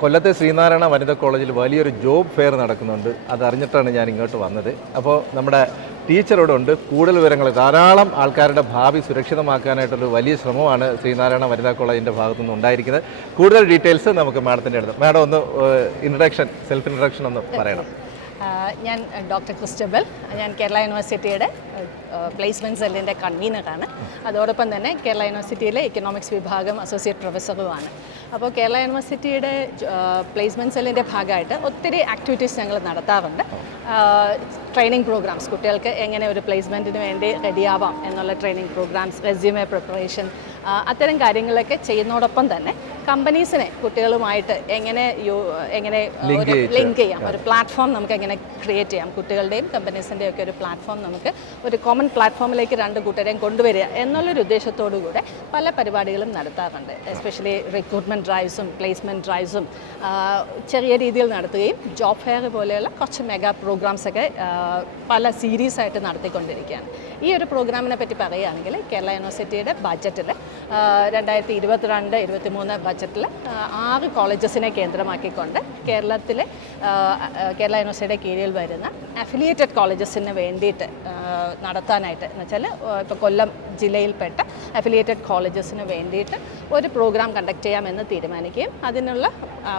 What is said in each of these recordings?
കൊല്ലത്തെ ശ്രീനാരായണ വനിതാ കോളേജിൽ വലിയൊരു ജോബ് ഫെയർ നടക്കുന്നുണ്ട്. അതറിഞ്ഞിട്ടാണ് ഞാൻ ഇങ്ങോട്ട് വന്നത്. അപ്പോൾ നമ്മുടെ ടീച്ചറോട് ഉണ്ട് കൂടുതൽ വിവരങ്ങൾ ധാരാളം ആൾക്കാരുടെ ഭാവി സുരക്ഷിതമാക്കാനായിട്ടുള്ള വലിയ ശ്രമമാണ് ശ്രീനാരായണ വനിതാ കോളേജിന്റെ ഭാഗത്തുനിന്ന് ഉണ്ടായിരിക്കുന്നത്. കൂടുതൽ ഡീറ്റെയിൽസ് നമുക്ക് മാഡത്തിന്റെ അടുത്ത് മാഡം ഒന്ന് ഇൻട്രഡക്ഷൻ സെൽഫ് ഇൻട്രഡക്ഷൻ ഒന്ന് പറയണം. ഞാൻ ഡോക്ടർ ക്രിസ്റ്റബൽ. ഞാൻ കേരള യൂണിവേഴ്സിറ്റിയുടെ പ്ലേസ്മെന്റ് സെല്ലിന്റെ കൺവീനറാണ് അതോടൊപ്പം തന്നെ കേരള യൂണിവേഴ്സിറ്റിയിലെ എക്കണോമിക്സ് വിഭാഗം അസോസിയേറ്റ് പ്രൊഫസറുമാണ് അപ്പോൾ കേരള യൂണിവേഴ്സിറ്റിയുടെ പ്ലേസ്മെന്റ് സെല്ലിന്റെ ഭാഗമായിട്ട് ഒത്തിരി ആക്ടിവിറ്റീസ് ഞങ്ങൾ നടത്താറുണ്ട്. ട്രെയിനിങ് പ്രോഗ്രാംസ് കുട്ടികൾക്ക് എങ്ങനെ ഒരു പ്ലേസ്മെന്റിന് വേണ്ടി റെഡിയാവാം എന്നുള്ള ട്രെയിനിങ് പ്രോഗ്രാംസ് റെസ്യൂമെ പ്രിപ്പറേഷൻ അത്തരം കാര്യങ്ങളൊക്കെ ചെയ്യുന്നതോടൊപ്പം തന്നെ കമ്പനീസിനെ കുട്ടികളുമായിട്ട് എങ്ങനെ യു- എങ്ങനെ ഒരു ലിങ്ക് ചെയ്യാം. ഒരു പ്ലാറ്റ്ഫോം നമുക്ക് എങ്ങനെ ക്രിയേറ്റ് ചെയ്യാം. കുട്ടികളുടെയും കമ്പനീസിന്റെയും ഒക്കെ ഒരു പ്ലാറ്റ്ഫോം നമുക്ക് ഒരു കോമൺ പ്ലാറ്റ്ഫോമിലേക്ക് രണ്ട് കൂട്ടരെയും കൊണ്ടുവരിക എന്നുള്ളൊരു ഉദ്ദേശത്തോടു കൂടെ പല പരിപാടികളും നടത്താറുണ്ട്. എസ്പെഷ്യലി റിക്രൂട്ട്മെന്റ് ഡ്രൈവ്സും പ്ലേസ്മെന്റ് ഡ്രൈവ്സും ചെറിയ രീതിയിൽ നടത്തുകയും ജോബ് ഫെയർ പോലെയുള്ള കുറച്ച് മെഗാ പ്രോഗ്രാംസ് ഒക്കെ പല സീരീസ് ആയിട്ട് നടത്തിക്കൊണ്ടിരിക്കുകയാണ്. ഈ ഒരു പ്രോഗ്രാമിനെ പറ്റി പറയുകയാണെങ്കിൽ കേരള യൂണിവേഴ്സിറ്റിയുടെ ബജറ്റിൽ രണ്ടായിരത്തി ഇരുപത്തിരണ്ട് ഇരുപത്തി മൂന്ന് ബജറ്റിൽ ആറ് കോളേജസിനെ കേന്ദ്രമാക്കിക്കൊണ്ട് കേരളത്തിലെ കേരള യൂണിവേഴ്സിറ്റിയുടെ കീഴിൽ വരുന്ന അഫിലിയേറ്റഡ് കോളേജസിന് വേണ്ടിയിട്ട് നടത്താനായിട്ട് എന്ന് വെച്ചാൽ ഇപ്പോൾ കൊല്ലം ജില്ലയിൽപ്പെട്ട അഫിലിയേറ്റഡ് കോളേജസിന് വേണ്ടിയിട്ട് ഒരു പ്രോഗ്രാം കണ്ടക്ട് ചെയ്യാമെന്ന് തീരുമാനിക്കുകയും അതിനുള്ള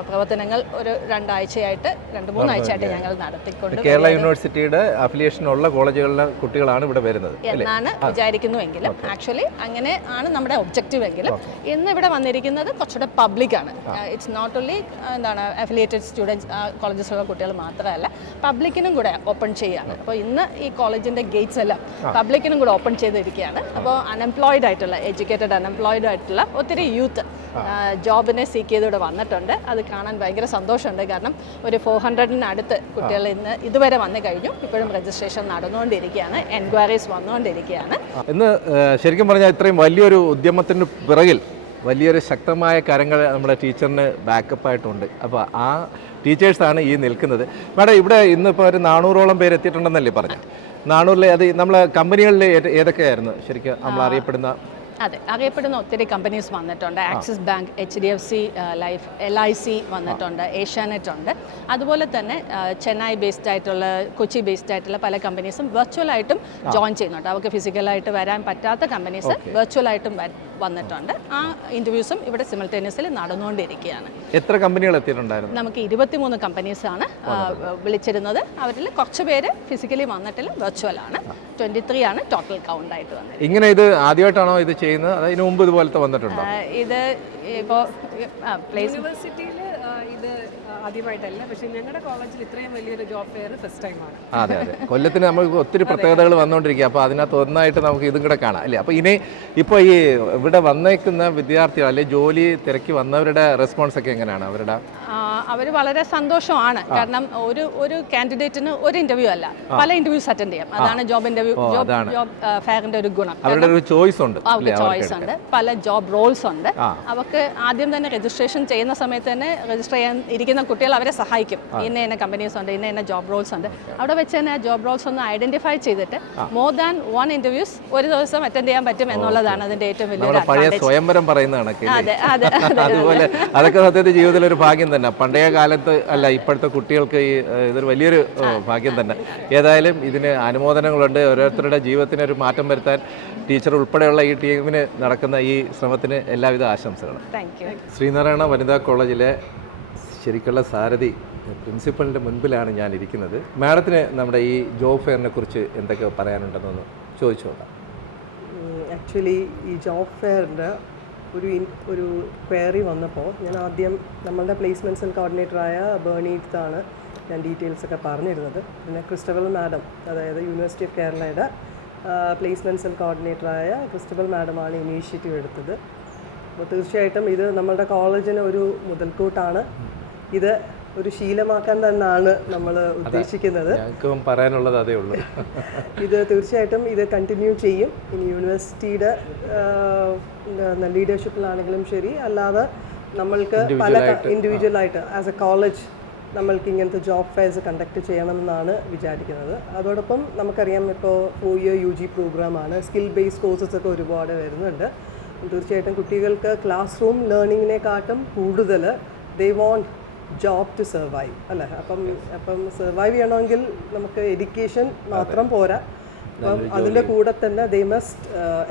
പ്രവർത്തനങ്ങൾ ഒരു രണ്ടാഴ്ചയായിട്ട് രണ്ട് മൂന്നാഴ്ചയായിട്ട് ഞങ്ങൾ നടത്തിക്കൊണ്ട് കേരള യൂണിവേഴ്സിറ്റിയുടെ അഫിലിയേഷൻ ഉള്ള കോളേജുകളിലെ കുട്ടികളാണ് ഇവിടെ വരുന്നത് എന്നാണ് വിചാരിക്കുന്നുവെങ്കിലും ആക്ച്വലി അങ്ങനെ ആണ് നമ്മുടെ ഒബ്ജക്റ്റീവ് എങ്കിലും. ഇന്ന് ഇവിടെ വന്നിരിക്കുന്നത് കുറച്ചുകൂടെ പബ്ലിക് ആണ്. ഇറ്റ്സ് നോട്ട് ഓൺലി എന്താണ് അഫിലിയേറ്റഡ് സ്റ്റുഡൻസ് കോളേജസിലുള്ള കുട്ടികൾ മാത്രമല്ല പബ്ലിക്കിനും കൂടെ ഓപ്പൺ ചെയ്യാണ്. അപ്പോൾ ഇന്ന് ഈ കോളേജിന്റെ ഗേറ്റ്സ് എല്ലാം പബ്ലിക്കിനും കൂടെ ഓപ്പൺ ചെയ്തിരിക്കുകയാണ്. അപ്പോൾ അൺഎംപ്ലോയിഡ് ആയിട്ടുള്ള എഡ്യൂക്കേറ്റഡ് അൺഎംപ്ലോയിഡ് ആയിട്ടുള്ള ഒത്തിരി യൂത്ത് ജോബിനെ സീക്ക് ചെയ്തിവിടെ വന്നിട്ടുണ്ട്. അത് കാണാൻ ഭയങ്കര സന്തോഷമുണ്ട്. കാരണം ഒരു ഫോർ ഹൺഡ്രഡിനടുത്ത് കുട്ടികൾ ഇന്ന് ഇതുവരെ വന്നു കഴിഞ്ഞു. ഇപ്പോഴും രജിസ്ട്രേഷൻ നടന്നുകൊണ്ടിരിക്കുകയാണ്. എൻക്വയറീസ് വന്നുകൊണ്ടിരിക്കുകയാണ്. ഇന്ന് ശരിക്കും പറഞ്ഞാൽ ഇത്രയും വലിയൊരു ഉദ്യമത്തിന് പിറകിൽ വലിയൊരു ശക്തമായ കരങ്ങൾ നമ്മുടെ ടീച്ചറിന് ബാക്കപ്പ് ആയിട്ടുണ്ട്. അപ്പോൾ ആ ടീച്ചേഴ്സാണ് ഈ നിൽക്കുന്നത്. മാഡം ഇവിടെ ഇന്നിപ്പോൾ ഒരു നാനൂറോളം പേര് എത്തിയിട്ടുണ്ടെന്നല്ലേ പറഞ്ഞു നാനൂറിലെ അത് നമ്മളെ കമ്പനികളിലെ ഏത്- ഏതൊക്കെയായിരുന്നു? ശരിക്കും നമ്മൾ അറിയപ്പെടുന്ന അതെ അറിയപ്പെടുന്ന ഒത്തിരി കമ്പനീസ് വന്നിട്ടുണ്ട്. Axis bank H D F C life L I C വന്നിട്ടുണ്ട് ഏഷ്യാനെറ്റ് ഉണ്ട്. അതുപോലെ തന്നെ ചെന്നൈ ബേസ്ഡ് ആയിട്ടുള്ള കൊച്ചി ബേസ്ഡ് ആയിട്ടുള്ള പല കമ്പനീസും വെർച്വൽ ആയിട്ടും ജോയിൻ ചെയ്യുന്നുണ്ട്. അവർക്ക് ഫിസിക്കലായിട്ട് വരാൻ പറ്റാത്ത കമ്പനീസ് വെർച്വൽ ആയിട്ടും വന്നിട്ടുണ്ട്. ആ ഇന്റർവ്യൂസും ഇവിടെ സിമിൾട്ടേനിയസിൽ നടന്നുകൊണ്ടിരിക്കുകയാണ്. എത്ര കമ്പനികൾ എത്തിയിട്ടുണ്ടായിരുന്നു? നമുക്ക് ഇരുപത്തിമൂന്ന് കമ്പനീസാണ് വിളിച്ചിരുന്നത്. അവരിൽ കുറച്ച് പേര് ഫിസിക്കലി വന്നിട്ടില്ല വെർച്വൽ ആണ്. ട്വന്റി ത്രീ ആണ് ടോട്ടൽ കൗണ്ട് ആയിട്ട് വന്നത് ഇങ്ങനെ ഇത് ആദ്യമായിട്ടാണോ ഇത് ചെയ്യുന്നത് അതിന് മുമ്പ് ഇതുപോലത്തെ വന്നിട്ടുണ്ടോ? ഇത് ഇപ്പോ യൂണിവേഴ്സിറ്റിയിൽ യൂണിവേഴ്സിറ്റിയിൽ ഇത് ആദ്യമായിട്ടല്ല. പക്ഷേ ഞങ്ങളുടെ കോളേജിൽ ഇത്രയും വലിയൊരു ജോബ് ഫെയർ ഫസ്റ്റ് ടൈമാണ് അതെ അതെ. കൊല്ലത്തിന് നമുക്ക് ഒത്തിരി പ്രത്യേകതകൾ വന്നുകൊണ്ടിരിക്കുക അപ്പോൾ അതിനകത്ത് ഒന്നായിട്ട് നമുക്ക് ഇതും കൂടെ കാണാം അല്ലേ? അപ്പോൾ ഇനി ഇപ്പോൾ ഈ ഇവിടെ വന്നേക്കുന്ന വിദ്യാർത്ഥികൾ അല്ലെ ജോലി തിരക്കി വന്നവരുടെ റെസ്പോൺസ് ഒക്കെ എങ്ങനെയാണ് അവരുടെ? അവർ വളരെ സന്തോഷമാണ്. കാരണം ഒരു ഒരു കാൻഡിഡേറ്റിന് ഒരു ഇന്റർവ്യൂ അല്ല. പല ഇന്റർവ്യൂസ് അറ്റൻഡ് ചെയ്യാം. അതാണ് ജോബ് ഇന്റർവ്യൂ ജോബ്. ജോബ് ഫെയറിന്റെ ഒരു ഗുണം. അവരുടെ ഒരു ചോയ്സ് ഉണ്ട് അവർക്ക് ചോയ്സ് ഉണ്ട്. പല ജോബ് റോൾസ് ഉണ്ട്. അവർക്ക് ആദ്യം തന്നെ രജിസ്ട്രേഷൻ ചെയ്യുന്ന സമയത്ത് തന്നെ രജിസ്റ്റർ ചെയ്യാൻ ഇരിക്കുന്ന കുട്ടികൾ അവരെ സഹായിക്കും. ഇന്ന ഇന്ന കമ്പനീസ് ഉണ്ട് ഇന്ന ഇന്ന ജോബ് റോൾസ് ഉണ്ട്. അവിടെ വെച്ച് തന്നെ ആ ജോബ് റോൾസ് ഒന്ന് ഐഡന്റിഫൈ ചെയ്തിട്ട് മോർ ദാൻ വൺ ഇന്റർവ്യൂസ് ഒരു ദിവസം അറ്റൻഡ് ചെയ്യാൻ പറ്റും എന്നുള്ളതാണ് അതിന്റെ ഏറ്റവും വലിയ. സ്വയംവരം പറയുന്ന അതെ അതെ അതെ അതുപോലെ അതൊക്കെ സത്യത്തിൽ ജീവിതത്തിൽ ഒരു ഭാഗ്യം തന്നെ. പണ്ടേ കാലത്ത് അല്ല ഇപ്പോഴത്തെ കുട്ടികൾക്ക് ഈ ഇതൊരു വലിയൊരു ഭാഗ്യം തന്നെ. ഏതായാലും ഇതിന് അനുമോദനങ്ങളുണ്ട്. ഓരോരുത്തരുടെ ജീവിതത്തിന് ഒരു മാറ്റം വരുത്താൻ ടീച്ചർ ഉൾപ്പെടെയുള്ള ഈ ടീമിന് നടക്കുന്ന ഈ ശ്രമത്തിന് എല്ലാവിധ ആശംസകളും. താങ്ക് യു ശ്രീനാരായണ വനിതാ കോളേജിലെ ശരിക്കുള്ള സാരഥി പ്രിൻസിപ്പലിന്റെ മുൻപിലാണ് ഞാൻ ഇരിക്കുന്നത് മാഡത്തിന് നമ്മുടെ ഈ ജോബ് ഫെയറിനെ കുറിച്ച് എന്തൊക്കെ പറയാനുണ്ടെന്നൊന്ന് ചോദിച്ചോട്ടെ ആക്ച്വലി ഈ ജോബ് ഫെയറിന്റെ ഒരു ഒരു ക്വയറി വന്നപ്പോൾ ഞാൻ ആദ്യം നമ്മളുടെ പ്ലേസ്മെന്റ് സെൽ കോർഡിനേറ്ററായ ബേണീത്താണ് ഞാൻ ഡീറ്റെയിൽസ് ഒക്കെ പറഞ്ഞിരുന്നത്. പിന്നെ ക്രിസ്റ്റബൽ മാഡം അതായത് യൂണിവേഴ്സിറ്റി ഓഫ് കേരളയുടെ പ്ലേസ്മെന്റ് സെൽ കോർഡിനേറ്ററായ ക്രിസ്റ്റബൽ മാഡമാണ് ഇനീഷ്യേറ്റീവ് എടുത്തത്. അപ്പോൾ തീർച്ചയായിട്ടും ഇത് നമ്മളുടെ കോളേജിന് ഒരു മുതൽക്കൂട്ടാണ്. ഇത് ഒരു ശീലമാക്കാൻ തന്നെയാണ് നമ്മൾ ഉദ്ദേശിക്കുന്നത്. ഞങ്ങൾക്കും പറയാനുള്ളത് അതേ ഉള്ളൂ. ഇത് തീർച്ചയായിട്ടും ഇത് കണ്ടിന്യൂ ചെയ്യും. ഇനി യൂണിവേഴ്സിറ്റിയുടെ ലീഡർഷിപ്പിലാണെങ്കിലും ശരി. അല്ലാതെ നമ്മൾക്ക് പല ഇൻഡിവിജ്വൽ ആയിട്ട്. ആസ് എ കോളേജ് നമ്മൾക്ക് ഇങ്ങനത്തെ ജോബ് ഫെയർസ് കണ്ടക്ട് ചെയ്യണമെന്നാണ് വിചാരിക്കുന്നത്. അതോടൊപ്പം നമുക്കറിയാം ഇപ്പോൾ ഫോർ ഇയർ യു ജി പ്രോഗ്രാമാണ് സ്കിൽ ബേസ്ഡ് കോഴ്സസ് ഒക്കെ ഒരുപാട് വരുന്നുണ്ട്. തീർച്ചയായിട്ടും കുട്ടികൾക്ക് ക്ലാസ് റൂം ലേണിങ്ങിനെക്കാട്ടും കൂടുതൽ they want job to survive അല്ലേ? അപ്പം അപ്പം സർവൈവ് ചെയ്യണമെങ്കിൽ നമുക്ക് എഡ്യൂക്കേഷൻ മാത്രം പോരാ. അപ്പം അതിന്റെ കൂടെ തന്നെ they must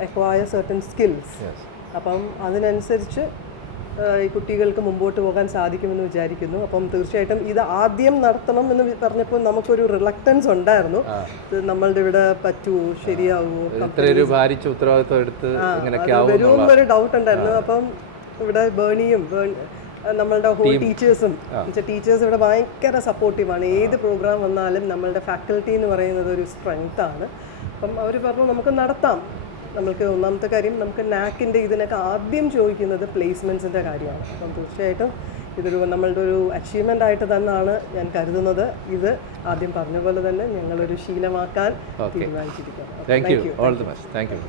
acquire certain skills അപ്പം അതിനനുസരിച്ച് ഈ കുട്ടികൾക്ക് മുമ്പോട്ട് പോകാൻ സാധിക്കുമെന്ന് വിചാരിക്കുന്നു. അപ്പം തീർച്ചയായിട്ടും ഇത് ആദ്യം നടത്തണം എന്ന് പറഞ്ഞപ്പോൾ നമുക്കൊരു റിലക്റ്റൻസ് ഉണ്ടായിരുന്നു. നമ്മളുടെ ഇവിടെ പറ്റുമോ ശരിയാവുമോ ഉത്തരവാദിത്വം എടുത്ത് വരുമെന്നൊരു ഡൗട്ട് ഉണ്ടായിരുന്നു. അപ്പം ഇവിടെ ബേണിയും ബേൺ നമ്മളുടെ ഹോൾ ടീച്ചേഴ്സും ടീച്ചേഴ്സ് ഇവിടെ ഭയങ്കര സപ്പോർട്ടീവാണ് ഏത് പ്രോഗ്രാം വന്നാലും നമ്മളുടെ ഫാക്കൽറ്റി എന്ന് പറയുന്നത് ഒരു സ്ട്രെങ്ത് ആണ്. അപ്പം അവർ പറഞ്ഞു നമുക്ക് നടത്താം. നമ്മൾക്ക് ഒന്നാമത്തെ കാര്യം നമുക്ക് നാക്കിന്റെ ഇതിനൊക്കെ ആദ്യം ചോദിക്കുന്നത് പ്ലേസ്മെന്റ്സിന്റെ കാര്യമാണ്. അപ്പം തീർച്ചയായിട്ടും ഇതൊരു നമ്മളുടെ ഒരു അച്ചീവ്മെന്റ് ആയിട്ട് തന്നെയാണ് ഞാൻ കരുതുന്നത്. ഇത് ആദ്യം പറഞ്ഞ പോലെ തന്നെ ഞങ്ങളൊരു ശീലമാക്കാൻ തീരുമാനിച്ചിരിക്കുകയാണ്. Thank you